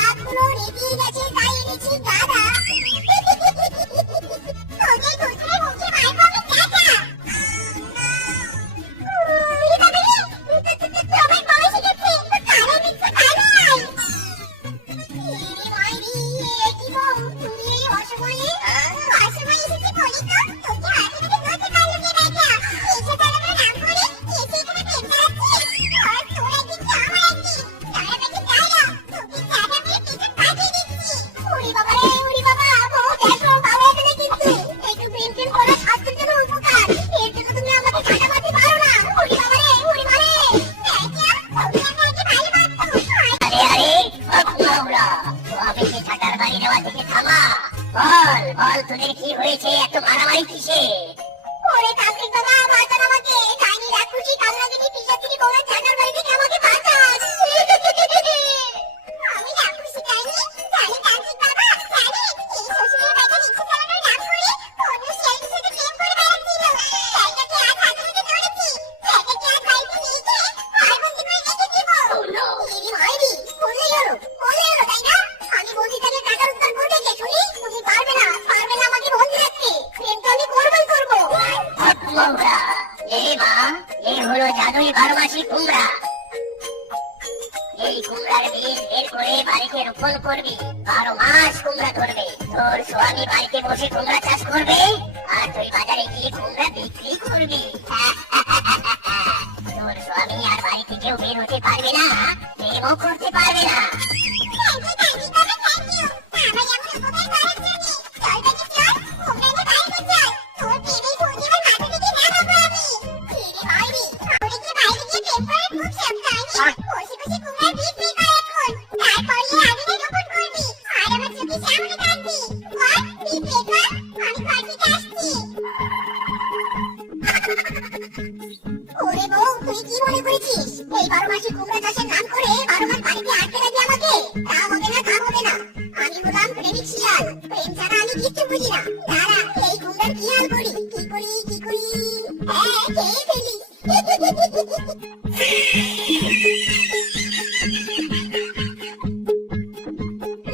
রাতগুলো রেখেই গেছে তাই এনেছি গাদা। তোকে কোথায় মুখে মারবো আমি চাচা। ওরে বাবা রে, তো আমার বয়স গেছে, তো কালো দিচ্ছে কালাই। এরে মাইরি, এ কি বউ, তুমি এই অসময়ে এসেছি বলি তো, তোকে হাতে ধরে ধরতে পারলো কে বেটা? এসে তার আমার নাম করে, এসে এখানে প্রেম চালাচ্ছিস। আর তোর একদিন কি আমার একদিন, তারা বেশি চাইলা, তোকে চাটা মেরে পেছন পাঠিয়ে দিচ্ছি। ওরে বাবা রে, ওরে বাবা, বউ দেখো ভালো হবে না কিন্তু। একটু প্রেম প্রেম করা স্বাস্থ্যের জন্য উপকার, এর জন্য তুমি আমাকে চাটা মারতে পারো না। ওরে বাবা রে, ওরে বাবা রে, দেখো, তুমি আমাকে ভালো মারতো। আরে আরে, বাবুরা, আমি কি ছাটার বাড়ি নেওয়া থেকে থামা। বল বল, তোদের কি হয়েছে, এত মারামারি কিসে? ওরে কার্তিক বাবা, বাঁচান আমাকে, ডাইনি রাক্ষসী কালনাগিনী পিশাচিনী বউয়ের ঝাঁটার বাড়ি থেকে আমাকে বাঁচান। আমি রাক্ষসী ডাইনি, জানি কার্তিক বাবা, জানি এই শ্বশুরের বাড়িতে রিকশা চালানোর নাম করে অন্য ছেলেদের সাথে প্রেম করে বেড়াচ্ছিল। জায়গাকে আজ হাতে হাতে ধরেছি, জায়গাকে আজ বাড়িতে নিয়ে গিয়ে ঘরবন্দি করে রেখে দিব। এরি মাইরি, বললেই হলো তাই না? আমি বলছি তাহলে টাকার উত্তর করবে কে শুনি? তুমি পারবে না আমাকে বন্দি রাখতে। প্রেম তো আমি করবোই করবো। বাবুরা, এ মা, এ হলো জাদুই 12 মাসি কুমড়া। এই কুমড়ার বীজ বের করে বাড়িতে রোপণ করবি, 12 মাস কুমড়া ধরবে। তোর স্বামী বাড়িতে বসে কুমড়া চাষ করবে, আর তুই বাজারে গিয়ে কুমড়া বিক্রি করবি। তোর স্বামী আর বাড়ি থেকেও বের হতে পারবে না, প্রেমও করতে পারবে না। ওরে বউ, তুই কি মনে করেছিস এই 12 মাসে কুমড়া চাষের নাম করে 12 মাস বাড়িতে আটকে রাখবি আমাকে? তা হবে না, তা হবে না। আমি হলাম প্রেমিক শিয়াল, প্রেম ছাড়া আমি কিচ্ছু বুঝি না। দাঁড়া, এই কুমড়ার কি হাল করি, কি করি, হ্যাঁ খেয়ে ফেলি।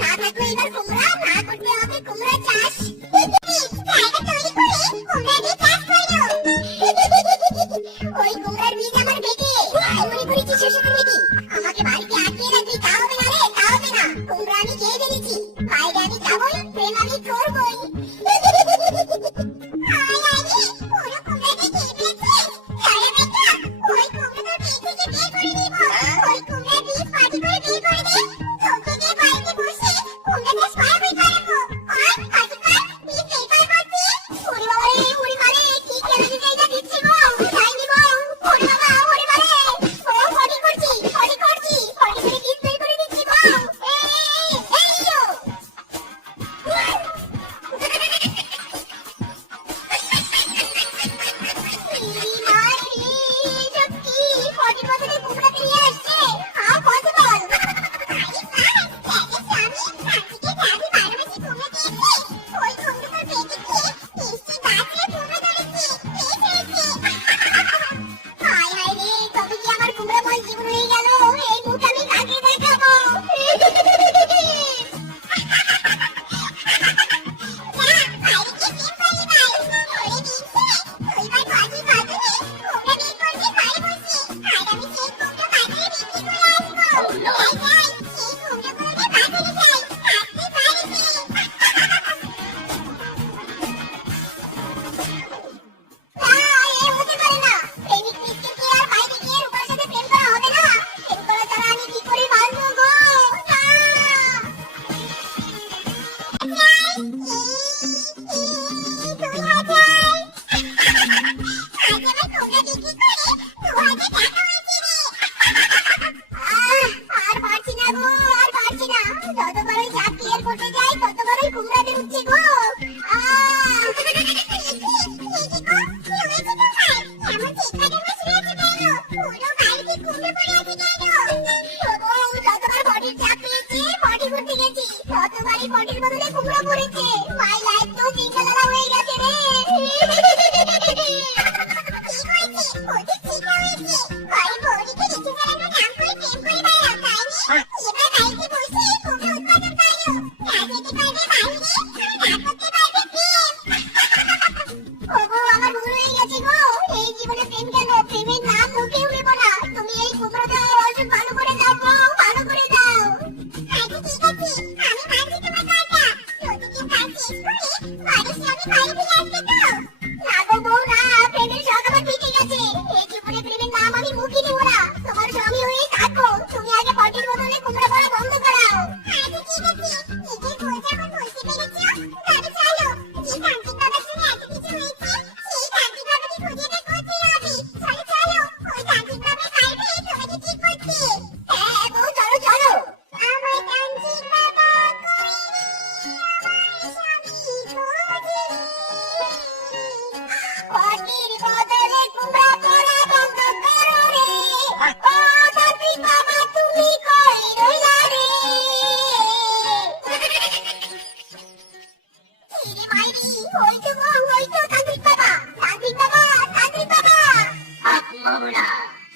না থাকলে এবার কুমড়া, না করতে হবে কুমড়া চাষ। জায়গা তৈরি করে কুমড়া দিয়ে চাষ করো। ওই কুমড়ার বীজ আমার বেটে, মনে করেছিস শ্বশুর নাকি? আমাকে বাড়িতে আটকে রাখবি, তা হবে না রে, তা হবে না। কুমড়া আমি খেয়ে ফেলেছি, বাইরে আমি যাবই, প্রেম আমি করবই। হায় হায় রে, পুরো কুমড়াকে খেয়ে ফেলেছিস। ছাড়া বেটা, ওই কুমড়া তোর পেট থেকে বের করে নিব। ওই কুমড়ার বীজ পাটি করে বের করে দে, তোকে দিয়ে বাড়িতে বসে কুমড়া চাষ করাবই করাবো। আর পাটি কর, বীজ বের করে করছিস। ওরে বাবা রে, ওরে মারে, কি কেন দিতে দিচ্ছি গো, যাইনি বউ। ওরে বাবা, ওরে মারে, ও ফটি করছি, ফটি করে বীজ বের করে দিচ্ছি বউ। এই যো। এবার বাড়িতে বসে বাবা তুমি কই রইলা রে ইরে মাইরি ওই তো গো ওই তো তান্ত্রিক বাবা তান্ত্রিক বাবা তান্ত্রিক বাবা হাত মহুরা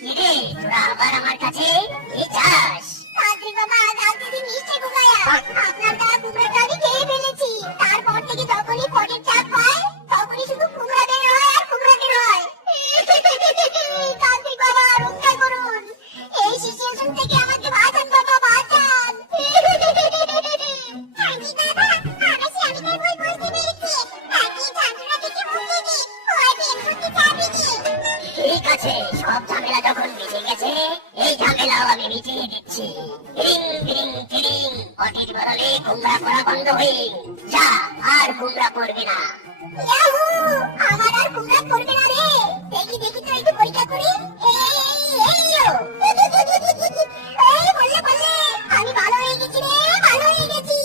কিরে তোরা আবার আমার কাছে কি চাস? তান্ত্রিক বাবা কালকে দিন নিশ্চয় গুগায়া আপনার দ্বারা কুমড়াটা আমি খেয়ে ফেলেছি তারপর থেকে যখনই ফটের চাপ পায় তখনই শুধু কুমড়া বের হয় আর কুমড়া বের হয় তান্ত্রিক বাবা রক্ষা করুন এই সিচুয়েশন থেকে আমাকে বাঁচান বাবা বাঁচান তান্ত্রিক বাবা আমি স্বামীটার বই বুঝতে পেরেছি তাকে ঝাঁঝরা থেকে মুক্তি দিন ওই বের করতে চাবি ঠিক আছে সব ঝামেলা যখন মিটে গেছে এই ঝামেলাও আমি মিটিয়ে দিচ্ছি। টিং টিং টিং অটির বদলে কুমড়া পড়া বন্ধ হইল। যা আর কুমড়া পড়বে না। ইয়াহু আমার আর কুমড়া পড়বে না রে দেখি দেখি তো একটু পরীক্ষা করি এই বললে বললে আমি ভালো হয়ে গেছি রে ভালো হয়ে গেছি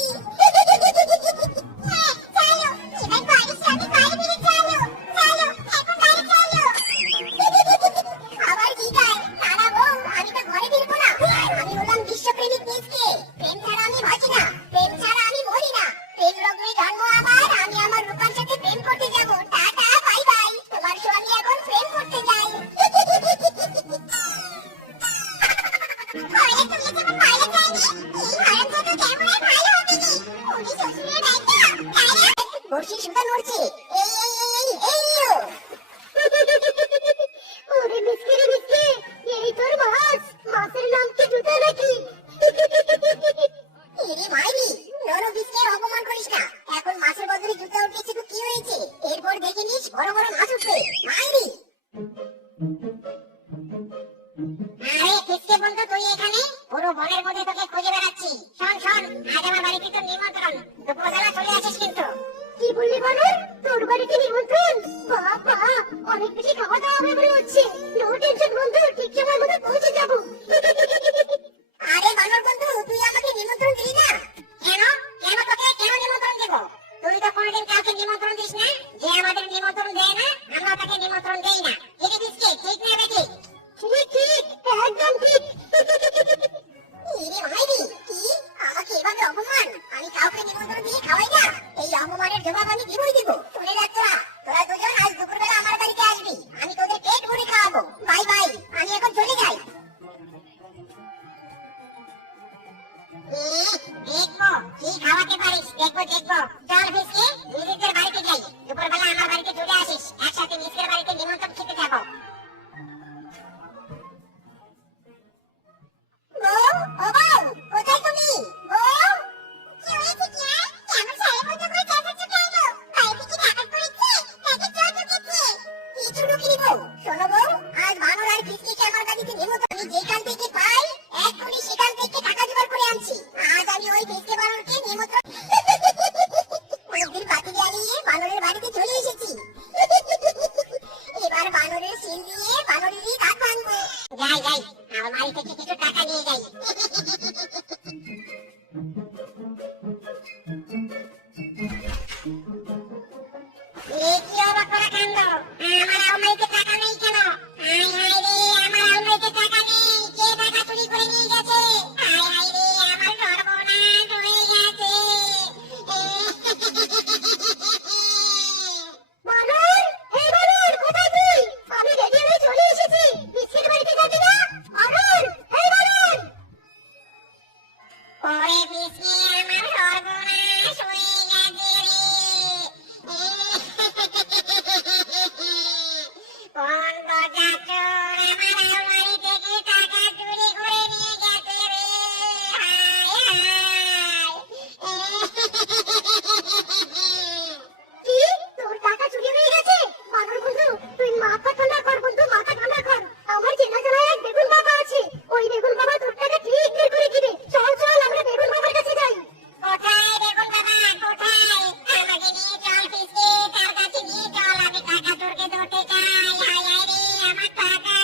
চলো এবার বাড়ির সামনে বাইরে বেরিয়ে চলো চলো এখন বাইরে চলো আবার কি গায় নানা বউ আমি তো ঘরে ফিরবো না আমি হলাম বিশ্বপ্রেমিক মিসকে প্রেম ছাড়া আমি বাঁচি না প্রেম ছাড়া আমি মরি না প্রেম লগ্নে জন্ম আমার আমি আমার রূপার সাথে প্রেম করতে যাব টাটা বাই বাই তোমার স্বামী এখন প্রেম করতে যায় ঘরে তুমি যেমন বাইরে যায়নি এই হারামজাদা কেমন আর ভালো হবে নি উনি শ্বশুরের দায়িত্ব তাই না বর্ষি সুতা নড়ছে এই ওরে মিসকে রে মিসকে এই তোর মাছ মাছের নাম কি জুতা নাকি এরে মাইরি নরম বিস্কে অপমান করিস না এখন মাছের বদলে জুতা উঠেছে তো কি হয়েছে এরপর দেখে নিস বড় বড় মাছ উঠবে মাইরি আরে কিসকে বলতো তুই এখানে পুরো বনের মধ্যে তোকে খুঁজে বেড়াচ্ছি শোন শোন আজ আমার বাড়িতে তো নিমন্ত্রণ দুপুরবেলা চলে আসিস কিন্তু কি বললি বলুন তোর বাড়িতে নিমন্ত্রণ বাবা অনেক বেশি খাওয়া দাওয়া হবে মনে হচ্ছে নো টেনশন বন্ধু ঠিক সময় মতো পৌঁছে যাবো আরে বানর বন্ধু তুই আমাকে নিমন্ত্রণ দিলি না কেন কেন তোকে কেন নিমন্ত্রণ দেব তুই তো কোনোদিন কাউকে নিমন্ত্রণ দিস না যে আমাদের নিমন্ত্রণ দেয় না আমরা তাকে নিমন্ত্রণ দেই না এটা দিসকে ঠিক না বেটি ঠিক ঠিক একদম ঠিক এরে ভাইরি কি আমাকে এভাবে অপমান আমি কাউকে নিমন্ত্রণ দিয়ে খাওয়াই না এই অপমানের জবাব আমি দিবই দিব শুনে রাখ তোরা দুজন আজ দুপুরবেলা আমার বাড়িতে আসবি আমি তোদের পেট ভরে খাওয়াবো বাই বাই আমি এখন চলে যাই দেখবো কি খাওয়াতে পারিস দেখবো চল মিসকে নিজেদের বাড়িতে যাই দুপুরবেলা আমার বাড়িতে চলে আসিস একসাথে মিসকের বাড়িতে নিমন্ত্রণ খেতে যাবো বউ ও বউ কোথায় তুমি বউ কি হয়েছে কি আর কেমন সারে মতো করে চেঁচাচ্ছ কেন বাইরে কি ডাকাত পড়েছে নাকি চোর ঢুকেছে কিছু ঢুকিনি বউ শোনো বউ আজ বানর আর কিসকে আমার বাড়িতে নিমন্ত্রণ আমি যেখান থেকে পাই এক্ষুনি সেখান থেকে টাকা জোগাড় করে আনছি আজ আমি ওই কিসকে বানরকে নিমন্ত্রণ মুরগির পাতি জ্বালিয়ে বানরের বাড়িতে চলে এসেছি এবার বানরের শিল দিয়ে বানরেরই দাঁত ভাঙবো যাই যাই আমার বাড়ি থেকে কিছু টাকা নিয়ে যাই কি অবাক করা কাণ্ড আমার আলমারিতে টাকা নেই কেন হাই হাই রে আমার আলমারিতে টাকা নেই কে টাকা চুরি করে নিয়ে গেছে হাই হাই রে আমার সর্বনাশ হয়ে গেছে বানর এই বানর কোথায় তুই আমি রেডি হয়ে চলে এসেছি মিসকের বাড়িতে যাবি না বানর এই বানর ওরে মিসকে আমার সর্বনাশ হয়ে গেছে রে কোন বজা চোর আমার আলমারি থেকে টাকা চুরি করে নিয়ে গেছে রে হায় কি তোর টাকা চুরি হয়ে গেছে বানর বন্ধু তুই মাথা ঠান্ডা কর বন্ধু মাথা ঠান্ডা কর আমার চেনা জানা এক বেগুন বাবা আছে ওই বেগুন বাবা তোর টাকা ঠিক বের করে দিবে চল চল আমরা বেগুন বাবার কাছে যাই কোথায় বেগুন বাবা কোথায় আমাকে নিয়ে চল পিসকে তার কাছে নিয়ে চল আমি টাকা চোরকে ধরতে চাই হায় হায় রে আমার টাকা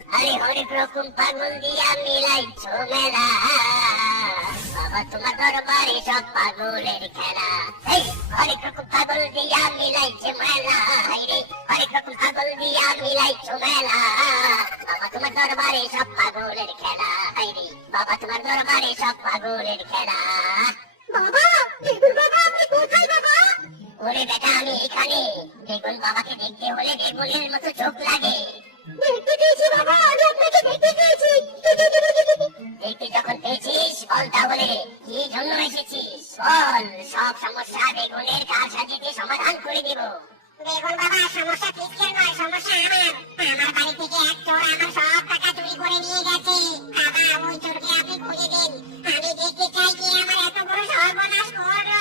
আরে হরেক রকম পাগল দিয়া মিলাইছো মেলা বাবা তোমার দরবারে সব পাগলের খেলা এই হরেক রকম পাগল দিয়া মিলাইছে মেলা পাগল দিয়া মিলাইছো মেলা, বাবা তোমার দরবারে সব পাগলের খেলা, হাইরে বাবা তোমার দরবারে সব পাগলের খেলা। বাবা, বেগুন বাবা আপনি কোথায় বাবা? ওরে বেটা আমি এখানে। বেগুন বাবাকে দেখতে হলে বেগুনের মতো চোখ লাগে। দেখতে পেয়েছি বাবা, আমি আপনাকে দেখতে পেয়েছি। দেখতে যখন পেয়েছিস বল তাহলে কি জন্য এসেছিস, বল। সব সমস্যা বেগুনের কাজ সাজিয়ে সমাধান করে দিব। বেগুন বাবা, সমস্যা ফিসকের নয়, সমস্যা আমার। আমার বাড়ি থেকে এক চোর আমার সব টাকা চুরি করে নিয়ে গেছে। বাবা, ওই চোরকে আপনি খুঁজে দিন। আমি দেখতে চাই কি আমার এত বড় সর্বনাশ করলো।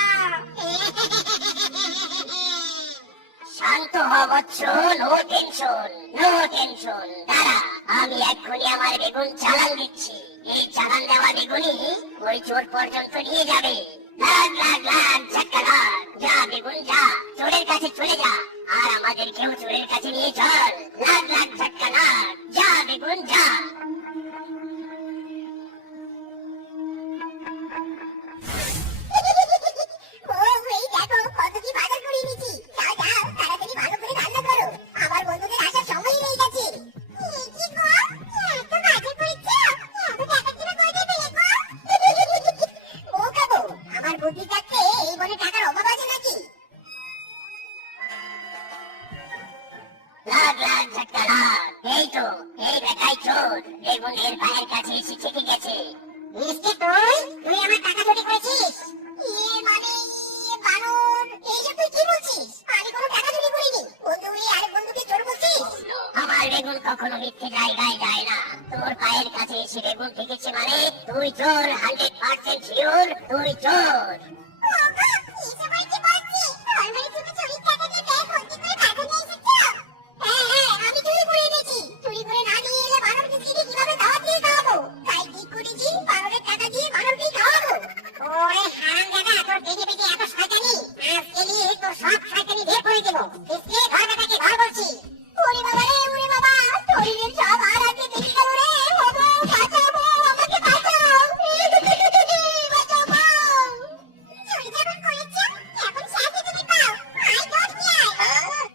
শান্ত হ বৎস, নো টেনশন, নো টেনশন। দাঁড়া, আমি এক্ষুনি আমার বেগুন চালান দিচ্ছি। এই চালান দেওয়া বেগুনই ওই চোর পর্যন্ত নিয়ে যাবে। লাগ লাগ লাগ ঝটকা লাগ। যা বেগুন যা, চোরের কাছে চলে যা, আর আমাদেরকেও চোরের কাছে নিয়ে চল। লাগ লাগ ঝটকা লাগ। যা বেগুন যা। এই দেখো কত কি বাজার করে এনেছি। যাও যাও, তাড়াতাড়ি ভালো করে রান্না করো, আমার বন্ধুদের আসার সময় হয়ে গেছে। কি গো, এত বাজার করেছো? এত টাকা কিনা কোথায় পেলে গো? ও কাকু, আমার বুদ্ধি থাকতে এই বনে টাকার অভাব আছে নাকি? লাগ লাগ ঝটকা লাগ। এই তো, এই বেটাই চোর বেগুনের পায়ের কাছে এসে ঠেকে গেছে। মিষ্টি, তুই আমার টাকা চুরি করেছিস? মানে বানর, এইসব তুই কি বলছিস? আমি কোনো টাকা চুরি করিনি। বন্ধু আরেক বন্ধুকে চোর বলছিস? আমার বেগুন কখনো মিথ্যে জায়গায় যায় না। তোর পায়ের কাছে এসে বেগুন ঠেকেছে মানে তুই চোর, 100% শিওর তুই চোর। বাবা, এসব আর কি বলছিস? তার মানে তুমি চুরির টাকা দিয়ে ব্যাগ ভর্তি করে টাকা নিয়ে এসেছো? হ্যাঁ, আমি চুরি করে এনেছি। চুরি করে না নিয়ে এলে বানর মিষ্টিকে কিভাবে দাওয়াত দিয়ে খাওয়াবো? তাই ঠিক করেছি বানরের টাকা দিয়ে বানরকেই খাওয়াবো। ওরে হারামজাদা, তোর পেটে পেটে এত শয়তানি, আজকে নিয়ে তোর সব শয়তানি বের করে দেবো। মিষ্টি, ঘর বেটাকে ঘর বলছি। ওরে বাবা রে, ওরে বাবা, শরীরের সব আর আছে বেশি গেল রে। ওগো, বাঁচাবো, আমাকে বাঁচাও। বাঁচাও বউ। চুরি যখন করেছো, এখন শাস্তি তুমি পাও। আয় দোষ নিয়ে আয়।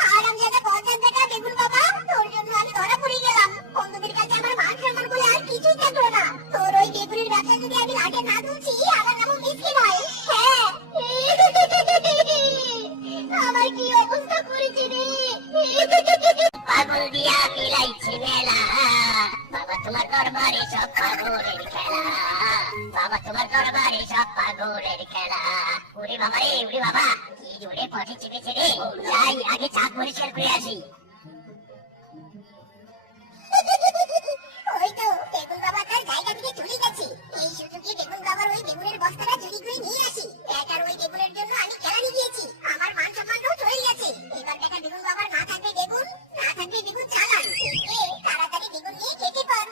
হারামজাদা বজ্জাত বেটা বেগুন বাবা, তোর জন্য আমি ধরা পড়ে গেলাম। বন্ধুদের কাছে আমার মান সম্মান বলে আর কিছুই থাকলো না। তোর ওই বেগুনের ব্যবসা যদি আমি আগে না তুলছি, আমার নামও মিষ্টি নয়। হ্যাঁ, আমার কি অবস্থা করেছে রে। পাগল দিয়া মিলাইছে মেলা, বাবা তোমার দরবারে সব পাগলের খেলা, বাবা তোমার দরবারে সব পাগলের খেলা। ওরে বাবা রে, ওরে বাবা, কি জোরে পথে চেপেছে রে। যাই আগে চা পরিষ্কার করে আসি। ওই তো বেগুন বাবা তার জায়গা থেকে চলে গেছে। এই সুযোগে বেগুন বাবার ওই বেগুনের বস্তাটা চুরি করে নিয়ে আসি। বেটার ওই বেগুনের জন্য আমি কেলানি দিয়েছি, আমার মান সম্মানটাও চলে গেছে। এবার বেটা বেগুন বাবার না থাকবে বেগুন, না থাকবে বেগুন চালান। তাড়াতাড়ি বেগুন নিয়ে খেতে পার।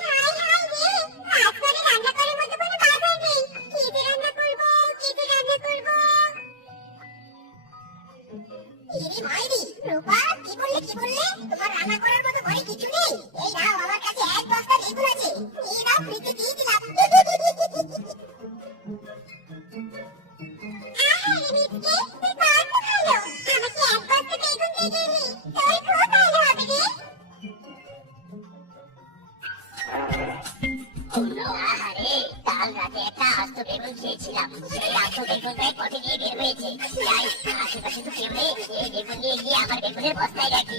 হাই হাই রে, আজ করে রান্না করার মতো কোনো বাজার নেই। কি দিয়ে রান্না করবো, কি দিয়ে রান্না করবো? ইরি মাইরি, রূপা, কি বললে? তোমার রান্না করার মতো ঘরে কিছু নেই? এই নাও, আমার কাছে এক বস্তা বেগুন আছে। এই নাও, ফ্রিজে দিয়ে দিলাম। আহারে মিসকে, তুই কত ভালো। আমাকে এক বস্তা বেগুন দিয়ে দিলি। তোর খুব ভালো হবে রে। আহারে, কাল রাতে একটা আস্ত বেগুন খেয়েছিলাম। সেই আস্ত বেগুনটাই পথে দিয়ে বের হয়েছে। যাই, আশেপাশে তো কেউ নেই। এই বেগুন নিয়ে গিয়ে আমার বেগুনের বস্তায় রাখি।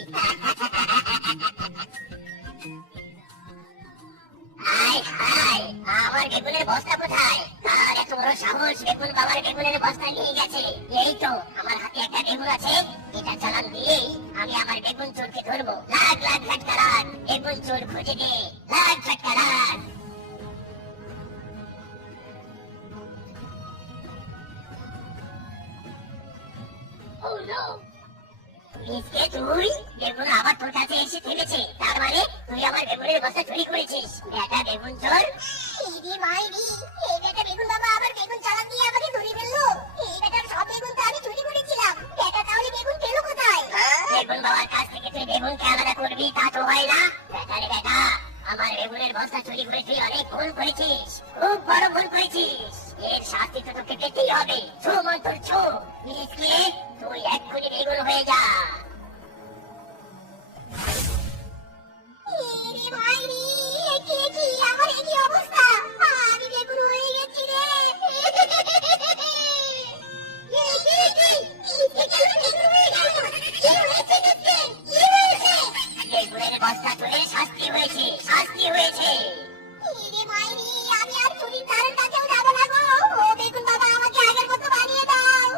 হায় হায়, আমার বেগুনের বস্তা কোথায়? কার এত বড় সাহস বেগুন বাবার বেগুনের বস্তা নিয়ে গেছে? এই তো, আমার হাতে একটা বেগুন আছে। এটা চালান দিয়েই আমি আমার বেগুন চোরকে ধরবো। লাগ লাগ ঝটকা লাগ। বেগুন চোর খুঁজে দে। লাগ ঝটকা লাগ। মিসকে, তুই বেগুন আবার তোর কাছে এসে থেমেছে। তার মানে তুই আমার বেগুনের বস্তা চুরি করেছিস। বেটা বেগুন চোর। ইরি মাইরি, এই বেটা বেগুন বাবা আবার বেগুন চালান দিয়ে আমাকে ধরে ফেললো। এই বেটার সব বেগুন তো আমি চুরি করেছিলাম। বেটা তাহলে বেগুন পেলো কোথায়? বেগুন বাবার কাছ থেকে তুই বেগুনকে আলাদা করবি তা তো হয় না। বেটা রে বেটা, আমার বেগুনের বস্তা চুরি করে তুই অনেক ভুল করেছিস, খুব বড় ভুল করেছিস। এর শাস্তি তো তোকে পেতেই হবে। ছু মন্তর ছু, মিসকে তুই এক্ষুনি বেগুন হয়ে যা। এরে ভাই রে, কি আমার কি অবস্থা, আমি বেগুন হয়ে গেছি রে। বেগুনের বস্তা চুরির শাস্তি হয়েছে, শাস্তি হয়েছে। এরে ভাই রে, আমি আর চুরির কারণ কাছেও যাবো না গো। ও বেগুন বাবা, আমাকে আগের মতো বানিয়ে দাও।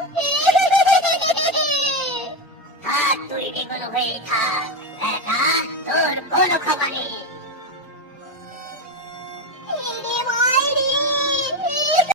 থাক, তুই বেগুন হয়ে থাক, এটা তোর কোনো ক্ষমা নেই।